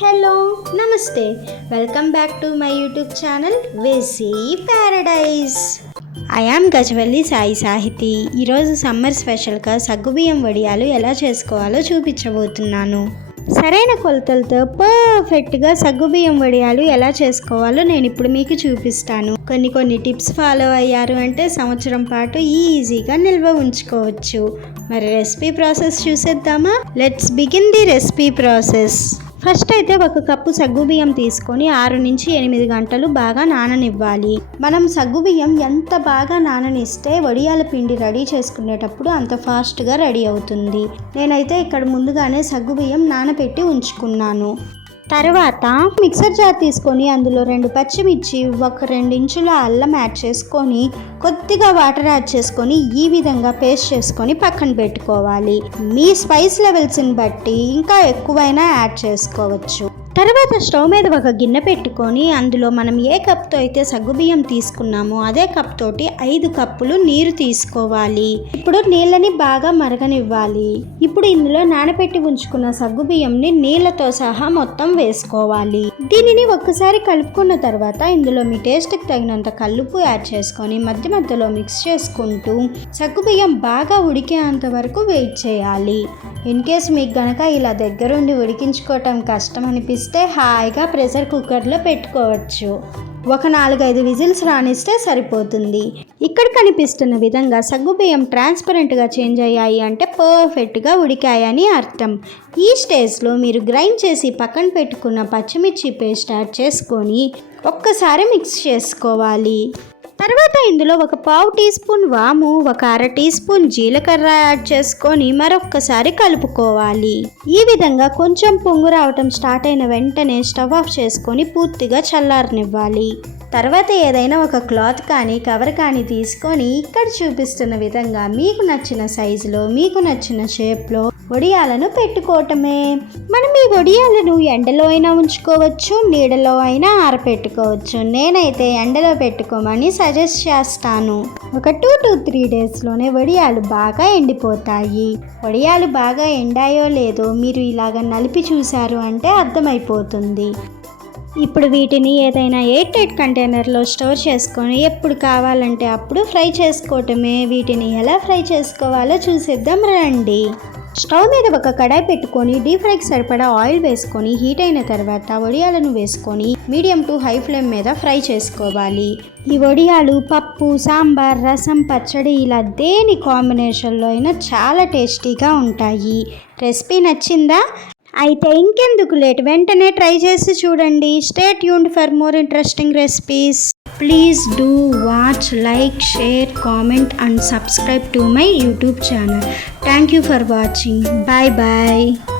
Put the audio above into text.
Hello నమస్తే welcome back to my YouTube channel వేసీ paradise. I am Gajavalli Sai Sahithi. ఈరోజు summer స్పెషల్గా సగ్గుబియ్యం వడియాలు ఎలా చేసుకోవాలో చూపించబోతున్నాను. సరైన కొలతలతో పర్ఫెక్ట్గా సగ్గుబియ్యం వడియాలు ఎలా చేసుకోవాలో నేను ఇప్పుడు మీకు చూపిస్తాను. కొన్ని టిప్స్ ఫాలో అయ్యారు అంటే సంవత్సరం పాటు ఈజీగా నిల్వ ఉంచుకోవచ్చు. మరి రెసిపీ ప్రాసెస్ చూసేద్దామా? Let's begin the recipe process. First అయితే ఒక కప్పు సగ్గుబియ్యం తీసుకొని 6 నుంచి 8 గంటలు బాగా నాననివ్వాలి. మనం సగ్గుబియ్యం ఎంత బాగా నాననిస్తే వడియాల పిండి రెడీ చేసుకునేటప్పుడు అంత ఫాస్ట్గా రెడీ అవుతుంది. నేనైతే ఇక్కడ ముందుగానే సగ్గుబియ్యం నానబెట్టి ఉంచుకున్నాను. తర్వాత మిక్సర్ జార్ తీసుకొని అందులో 2 పచ్చిమిర్చి, ఒక 2 ఇంచుల అల్లం యాడ్ చేసుకొని కొద్దిగా వాటర్ యాడ్ చేసుకొని ఈ విధంగా పేస్ట్ చేసుకొని పక్కన పెట్టుకోవాలి. మీ స్పైస్ లెవెల్స్ని బట్టి ఇంకా ఎక్కువైనా యాడ్ చేసుకోవచ్చు. తర్వాత స్టవ్ మీద ఒక గిన్నె పెట్టుకొని అందులో మనం ఏ కప్తో అయితే సగ్గుబియ్యం తీసుకున్నామో అదే కప్ తోటి 5 కప్పులు నీరు తీసుకోవాలి. ఇప్పుడు నీళ్ళని బాగా మరగనివ్వాలి. ఇప్పుడు ఇందులో నానబెట్టి ఉంచుకున్న సగ్గుబియ్యంని నీళ్ళతో సహా మొత్తం వేసుకోవాలి. దీనిని ఒక్కసారి కలుపుకున్న తర్వాత ఇందులో మీ టేస్ట్కి తగినంత కల్లుప్పు యాడ్ చేసుకొని మధ్యలో మిక్స్ చేసుకుంటూ సగ్గుబియ్యం బాగా ఉడికేంత వరకు వెయిట్ చేయాలి. ఇన్ కేస్ మీకు గనక ఇలా దగ్గరుండి ఉడికించుకోవటం కష్టం అనిపిస్తే హాయిగా ప్రెషర్ కుక్కర్లో పెట్టుకోవచ్చు. ఒక 4-5 విజిల్స్ రానిస్తే సరిపోతుంది. ఇక్కడ కనిపిస్తున్న విధంగా సగ్గుబియ్యం ట్రాన్స్పరెంట్గా చేంజ్ అయ్యాయి అంటే పర్ఫెక్ట్గా ఉడికాయని అర్థం. ఈ స్టేజ్లో మీరు గ్రైండ్ చేసి పక్కన పెట్టుకున్న పచ్చిమిర్చి పేస్ట్ యాడ్ చేసుకొని ఒక్కసారి మిక్స్ చేసుకోవాలి. తర్వాత ఇందులో ఒక 1/2 టీ స్పూన్ వాము, ఒక 1/2 టీ స్పూన్ జీలకర్ర యాడ్ చేసుకొని మరొక్కసారి కలుపుకోవాలి. ఈ విధంగా కొంచెం పొంగు రావటం స్టార్ట్ అయిన వెంటనే స్టవ్ ఆఫ్ చేసుకొని పూర్తిగా చల్లారనివ్వాలి. తర్వాత ఏదైనా ఒక క్లాత్ కానీ కవర్ కానీ తీసుకొని ఇక్కడ చూపిస్తున్న విధంగా మీకు నచ్చిన సైజులో మీకు నచ్చిన షేప్లో వడియాలను పెట్టుకోవటమే. మనం ఈ వడియాలను ఎండలో అయినా ఉంచుకోవచ్చు, నీడలో అయినా ఆరపెట్టుకోవచ్చు. నేనైతే ఎండలో పెట్టుకోమని సజెస్ట్ చేస్తాను. ఒక 2 to 3 డేస్లోనే వడియాలు బాగా ఎండిపోతాయి. వడియాలు బాగా ఎండాయో లేదో మీరు ఇలాగ నలిపి చూశారు అంటే అర్థమైపోతుంది. ఇప్పుడు వీటిని ఏదైనా ఎయిర్ టైట్ కంటైనర్లో స్టోర్ చేసుకొని ఎప్పుడు కావాలంటే అప్పుడు ఫ్రై చేసుకోవటమే. వీటిని ఎలా ఫ్రై చేసుకోవాలో చూసేద్దాం రండి. స్టవ్ మీద ఒక కడాయి పెట్టుకొని డీప్ ఫ్రైకి సరిపడా ఆయిల్ వేసుకొని హీట్ అయిన తర్వాత వడియాలను వేసుకొని మీడియం టు హై ఫ్లేమ్ మీద ఫ్రై చేసుకోవాలి. ఈ వడియాలు పప్పు, సాంబార్, రసం, పచ్చడి ఇలా దేని కాంబినేషన్లో అయినా చాలా టేస్టీగా ఉంటాయి. రెసిపీ నచ్చిందా? అయితే ఇంకెందుకు లేట్, వెంటనే ట్రై చేసి చూడండి. Stay tuned for more interesting recipes. Please do watch, like, share, comment and subscribe to my YouTube channel. Thank you for watching. Bye bye.